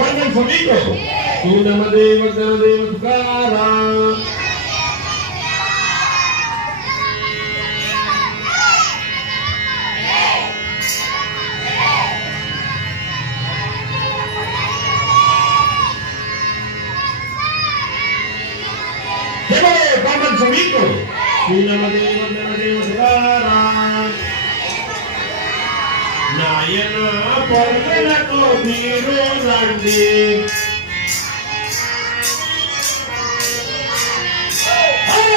Guardan conmigo. Una madre, tu cara. Guardan conmigo. Una madre, tu cara. Nayana pargalako meero randi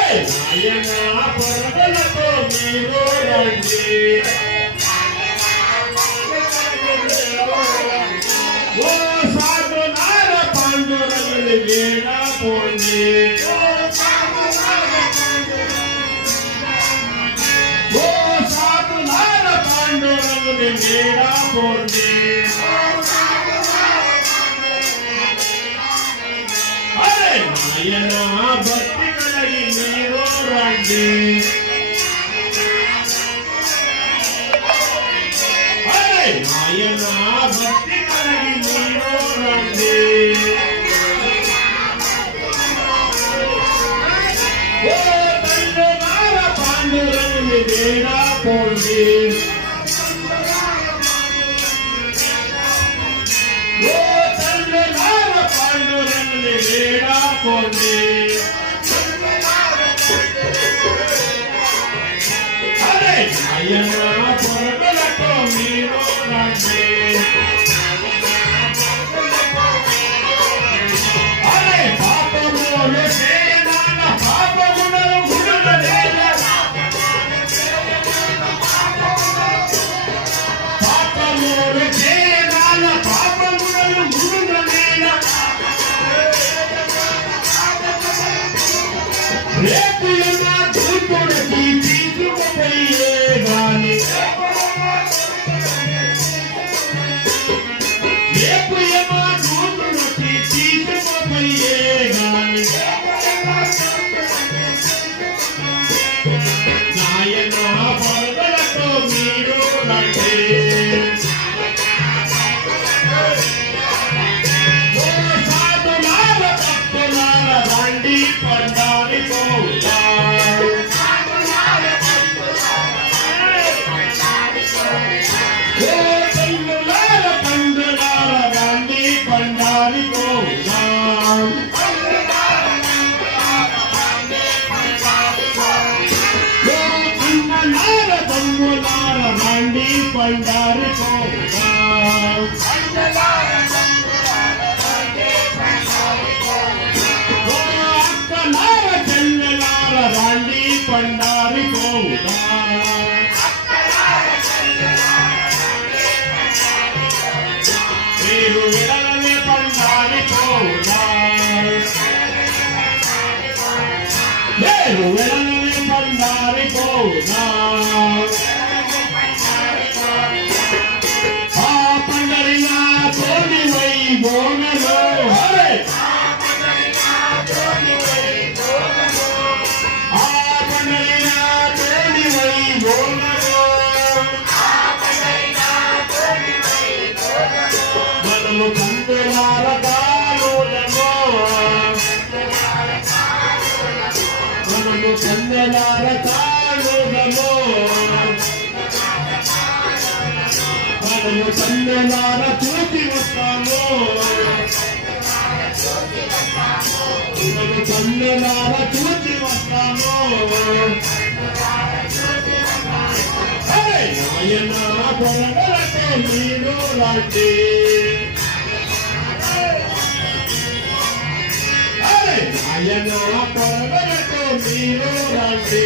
Nayana pargalako meero randi O sadhunara panduragale veena ponde O sadhunara panduragale veena ponde Are nayana bhakti kalagi meero randi Are nayana bhakti kalagi meero randi O tandunara panduragale veena ponde O tandunara panduragale veena ponde Are nayana pargalako meero randi Are paapamulu cheyanana paapagunalu gudunadela paapamulu cheyanana paapagunalu gudunadela రేపు ఏమా దూకుడికి తీసుకుపోయే గాని రేపు ఏమా దూకుడికి తీసుకుపోయే గాని నాయన పరగలతో మీరు రండి ఓ సాధులార భక్తులార రండి పండాలి పోదా ఓ తల్లులార పండులార రండి పండాలి పోదా ఓ అన్నలార తమ్ములార రండి పండాలి పోదా ఓ అక్కలార చెల్లెలార రండి పండాలి పోదా మీరు విడలనే పండాలి పోదా మీరు విడలనే పండాలి పోదా ఆ పండరినా తోడి వై బోనలో హరే ఆ పండరినా తోడి వై బోనలో మనము కందులార కాలులమో మనము కందులార కాలులమో మనము కందులార చూసి వస్తాము మనము కందులార చూసి వస్తాము నాయన పరగలతో మీరు రండి నాయన పరగలతో మీరు రండి